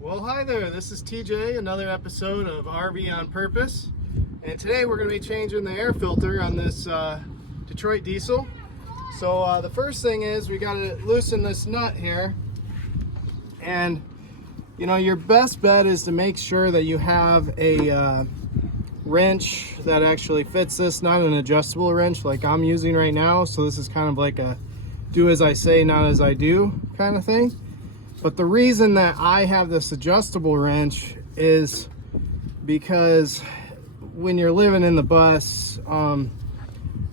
Well, hi there. This is TJ, another episode of RV on Purpose. And today we're going to be changing the air filter on this Detroit diesel. So the first thing is we got to loosen this nut here. And you know, your best bet is to make sure that you have a wrench that actually fits this, not an adjustable wrench like I'm using right now. So this is kind of like a do as I say, not as I do kind of thing. But the reason that I have this adjustable wrench is because when you're living in the bus,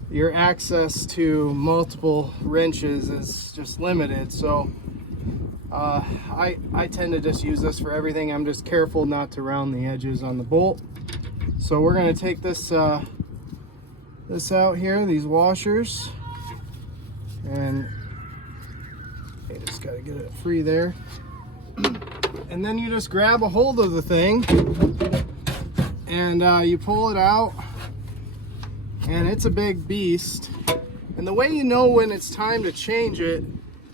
your access to multiple wrenches is just limited. So I tend to just use this for everything. I'm just careful not to round the edges on the bolt. So we're going to take this this out here, these washers, and you just got to get it free there. And then you just grab a hold of the thing and you pull it out, and it's a big beast. And the way you know when it's time to change it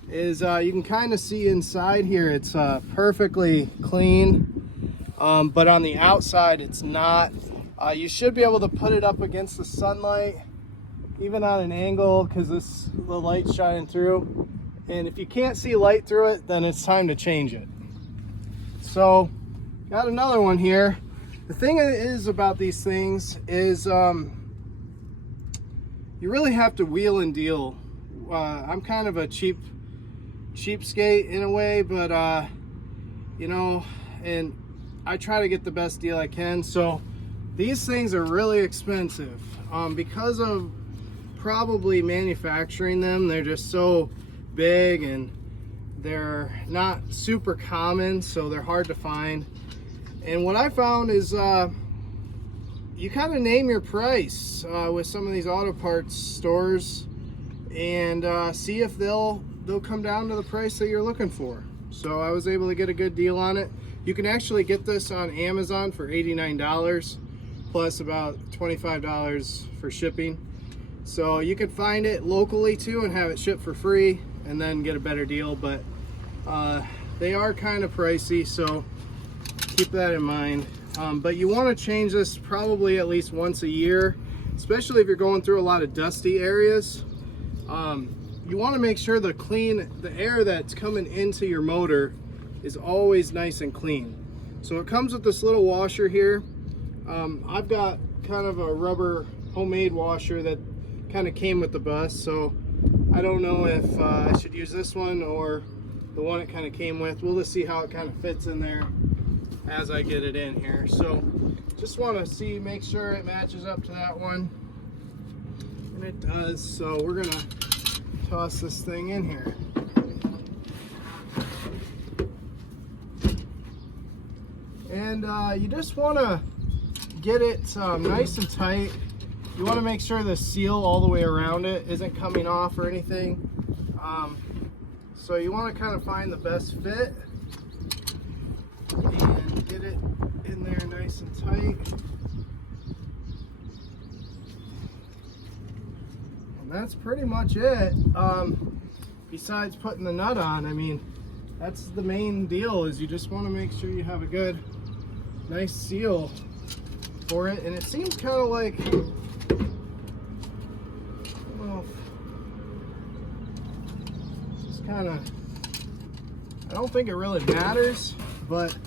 is you can kind of see inside here it's perfectly clean, but on the outside it's not. You should be able to put it up against the sunlight, even on an angle, because the light's shining through. And if you can't see light through it, then it's time to change it. So, got another one here. The thing is about these things is you really have to wheel and deal. I'm kind of a cheapskate in a way, but you know, and I try to get the best deal I can. So these things are really expensive because of probably manufacturing them. They're just so big and they're not super common, so they're hard to find. And what I found is you kind of name your price with some of these auto parts stores and see if they'll come down to the price that you're looking for. So I was able to get a good deal on it. You can actually get this on Amazon for $89 plus about $25 for shipping. So you can find it locally too and have it shipped for free and then get a better deal, but they are kind of pricey, so keep that in mind. But you want to change this probably at least once a year, especially if you're going through a lot of dusty areas. You want to make sure the air that's coming into your motor is always nice and clean. So it comes with this little washer here. I've got kind of a rubber homemade washer that kind of came with the bus, so I don't know if I should use this one or the one it kind of came with. We'll just see how it kind of fits in there as I get it in here. So just want to make sure it matches up to that one, and it does. So we're gonna toss this thing in here. And you just want to get it nice and tight. You want to make sure the seal all the way around it isn't coming off or anything. So you want to kind of find the best fit and get it in there nice and tight. And that's pretty much it. Besides putting the nut on, I mean, that's the main deal, is you just want to make sure you have a good, nice seal for it. And it seems kind of like, I don't think it really matters, but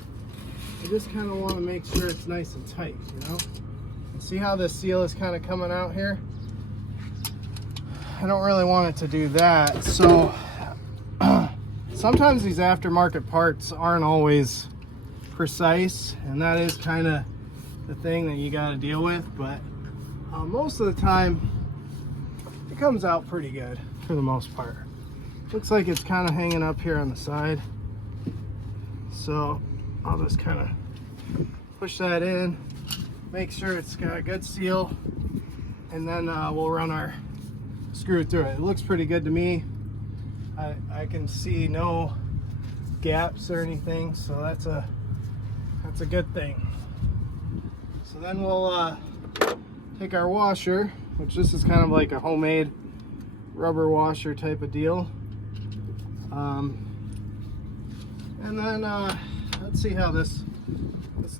I just kind of want to make sure it's nice and tight, you know? And see how this seal is kind of coming out here? I don't really want it to do that. So sometimes these aftermarket parts aren't always precise, and that is kind of the thing that you got to deal with, but most of the time it comes out pretty good for the most part. Looks like it's kind of hanging up here on the side, so I'll just kind of push that in, make sure it's got a good seal, and then we'll run our screw through it. It looks pretty good to me. I can see no gaps or anything, so that's a good thing. So then we'll take our washer, which this is kind of like a homemade rubber washer type of deal. And then I let's see how this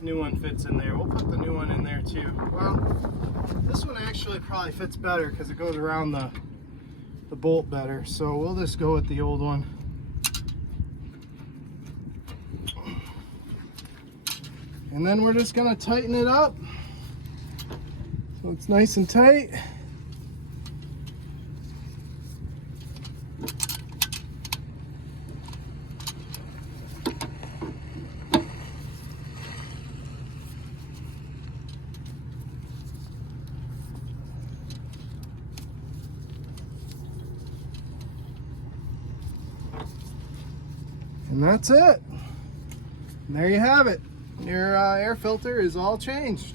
new one fits in there. We'll put the new one in there too. Well, this one actually probably fits better because it goes around the bolt better. So we'll just go with the old one. And then we're just gonna tighten it up so it's nice and tight. And that's it. And there you have it. Your air filter is all changed.